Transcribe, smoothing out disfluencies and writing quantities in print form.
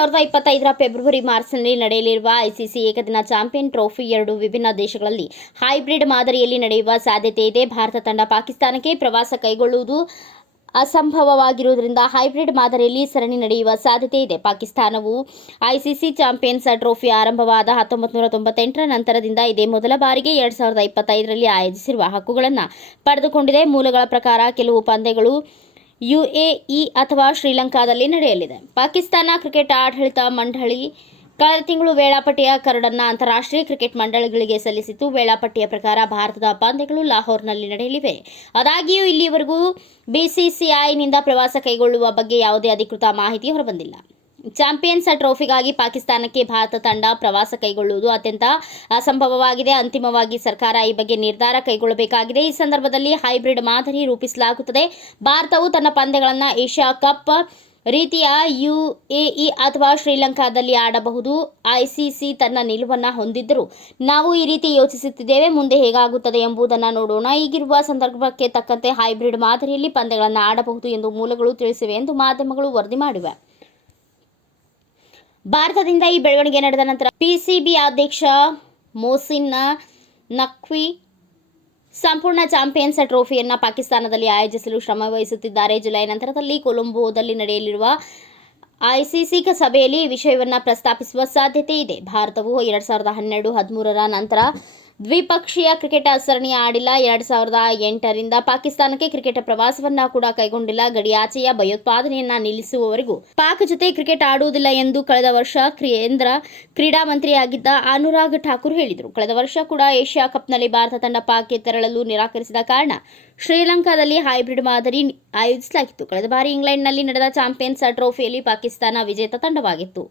2025ರ ಫೆಬ್ರವರಿ-ಮಾರ್ಚ್ನಲ್ಲಿ ನಡೆಯಲಿರುವ ಐಸಿಸಿ ಏಕದಿನ champion trophy 2 ವಿಭಿನ್ನ ದೇಶಗಳಲ್ಲಿ ಹೈಬ್ರಿಡ್ ಮಾದರಿಯಲ್ಲಿ ನಡೆಯುವ ಸಾಧ್ಯತೆ ಇದೆ. ಭಾರತ ತಂಡ ಪಾಕಿಸ್ತಾನಕ್ಕೆ ಪ್ರವಾಸ ಕೈಗೊಳ್ಳುವುದು ಅಸಂಭವವಾಗಿರುವುದರಿಂದ ಹೈಬ್ರಿಡ್ ಮಾದರಿಯಲ್ಲಿ ಸರಣಿ ನಡೆಯುವ ಸಾಧ್ಯತೆ ಇದೆ. ಪಾಕಿಸ್ತಾನವು ಐಸಿಸಿ ಚಾಂಪಿಯನ್ಸ್ ಟ್ರೋಫಿ ಆರಂಭವಾದ 1998ರ ನಂತರದಿಂದ ಇದೇ ಮೊದಲ ಬಾರಿಗೆ 2025ರಲ್ಲಿ ಆಯೋಜಿಸಿರುವ ಹಕ್ಕುಗಳನ್ನು ಪಡೆದುಕೊಂಡಿದೆ. ಮೂಲಗಳ ಪ್ರಕಾರ ಕೆಲವು ಪಂದ್ಯಗಳು ಯುಎಇ ಅಥವಾ ಶ್ರೀಲಂಕಾದಲ್ಲಿ ನಡೆಯಲಿದೆ. ಪಾಕಿಸ್ತಾನ ಕ್ರಿಕೆಟ್ ಆಡಳಿತ ಮಂಡಳಿ ಕಳೆದ ತಿಂಗಳು ವೇಳಾಪಟ್ಟಿಯ ಕರಡನ್ನು ಅಂತಾರಾಷ್ಟ್ರೀಯ ಕ್ರಿಕೆಟ್ ಮಂಡಳಿಗಳಿಗೆ ಸಲ್ಲಿಸಿತು. ವೇಳಾಪಟ್ಟಿಯ ಪ್ರಕಾರ ಭಾರತದ ಪಂದ್ಯಗಳು ಲಾಹೋರ್ನಲ್ಲಿ ನಡೆಯಲಿವೆ. ಆದಾಗ್ಯೂ ಇಲ್ಲಿಯವರೆಗೂ ಬಿಸಿಸಿಐನಿಂದ ಪ್ರವಾಸ ಕೈಗೊಳ್ಳುವ ಬಗ್ಗೆ ಯಾವುದೇ ಅಧಿಕೃತ ಮಾಹಿತಿ ಹೊರಬಂದಿಲ್ಲ. ಚಾಂಪಿಯನ್ಸ್ ಟ್ರೋಫಿಗಾಗಿ ಪಾಕಿಸ್ತಾನಕ್ಕೆ ಭಾರತ ತಂಡ ಪ್ರವಾಸ ಕೈಗೊಳ್ಳುವುದು ಅತ್ಯಂತ ಅಸಂಭವವಾಗಿದೆ. ಅಂತಿಮವಾಗಿ ಸರ್ಕಾರ ಈ ಬಗ್ಗೆ ನಿರ್ಧಾರ ಕೈಗೊಳ್ಳಬೇಕಾಗಿದೆ. ಈ ಸಂದರ್ಭದಲ್ಲಿ ಹೈಬ್ರಿಡ್ ಮಾದರಿ ರೂಪಿಸಲಾಗುತ್ತದೆ. ಭಾರತವು ತನ್ನ ಪಂದ್ಯಗಳನ್ನು ಏಷ್ಯಾ ಕಪ್ ರೀತಿಯ ಯುಎಇ ಅಥವಾ ಶ್ರೀಲಂಕಾದಲ್ಲಿ ಆಡಬಹುದು. ಐಸಿಸಿ ತನ್ನ ನಿಲುವನ್ನು ಹೊಂದಿದ್ದರೂ ನಾವು ಈ ರೀತಿ ಯೋಚಿಸುತ್ತಿದ್ದೇವೆ. ಮುಂದೆ ಹೇಗಾಗುತ್ತದೆ ಎಂಬುದನ್ನು ನೋಡೋಣ. ಈಗಿರುವ ಸಂದರ್ಭಕ್ಕೆ ತಕ್ಕಂತೆ ಹೈಬ್ರಿಡ್ ಮಾದರಿಯಲ್ಲಿ ಪಂದ್ಯಗಳನ್ನು ಆಡಬಹುದು ಎಂದು ಮೂಲಗಳು ತಿಳಿಸಿವೆ ಎಂದು ಮಾಧ್ಯಮಗಳು ವರದಿ ಮಾಡಿವೆ. ಭಾರತದಿಂದ ಈ ಬೆಳವಣಿಗೆ ನಡೆದ ನಂತರ ಪಿಸಿಬಿ ಅಧ್ಯಕ್ಷ ಮೊಹಸಿನ್ ನಖ್ವಿ ಸಂಪೂರ್ಣ ಚಾಂಪಿಯನ್ಸ್ ಟ್ರೋಫಿಯನ್ನು ಪಾಕಿಸ್ತಾನದಲ್ಲಿ ಆಯೋಜಿಸಲು ಶ್ರಮ ವಹಿಸುತ್ತಿದ್ದಾರೆ. ಜುಲೈ ನಂತರದಲ್ಲಿ ಕೊಲಂಬೋದಲ್ಲಿ ನಡೆಯಲಿರುವ ಐಸಿಸಿ ಸಭೆಯಲ್ಲಿ ಈ ವಿಷಯವನ್ನು ಪ್ರಸ್ತಾಪಿಸುವ ಸಾಧ್ಯತೆ ಇದೆ. ಭಾರತವು 2012-13ರ ನಂತರ ದ್ವಿಪಕ್ಷೀಯ ಕ್ರಿಕೆಟ್ ಸರಣಿ ಆಡಿಲ್ಲ. 2008ರಿಂದ ಪಾಕಿಸ್ತಾನಕ್ಕೆ ಕ್ರಿಕೆಟ್ ಪ್ರವಾಸವನ್ನ ಕೂಡ ಕೈಗೊಂಡಿಲ್ಲ. ಗಡಿಯಾಚೆಯ ಭಯೋತ್ಪಾದನೆಯನ್ನ ನಿಲ್ಲಿಸುವವರೆಗೂ ಪಾಕ್ ಜೊತೆ ಕ್ರಿಕೆಟ್ ಆಡುವುದಿಲ್ಲ ಎಂದು ಕಳೆದ ವರ್ಷ ಕೇಂದ್ರ ಕ್ರೀಡಾ ಮಂತ್ರಿಯಾಗಿದ್ದ ಅನುರಾಗ್ ಠಾಕೂರ್ ಹೇಳಿದರು. ಕಳೆದ ವರ್ಷ ಕೂಡ ಏಷ್ಯಾ ಕಪ್ನಲ್ಲಿ ಭಾರತ ತಂಡ ಪಾಕ್ಗೆ ತೆರಳಲು ನಿರಾಕರಿಸಿದ ಕಾರಣ ಶ್ರೀಲಂಕಾದಲ್ಲಿ ಹೈಬ್ರಿಡ್ ಮಾದರಿ ಆಯೋಜಿಸಲಾಗಿತ್ತು. ಕಳೆದ ಬಾರಿ ಇಂಗ್ಲೆಂಡ್ನಲ್ಲಿ ನಡೆದ ಚಾಂಪಿಯನ್ಸ್ ಟ್ರೋಫಿಯಲ್ಲಿ ಪಾಕಿಸ್ತಾನ ವಿಜೇತ ತಂಡವಾಗಿತ್ತು.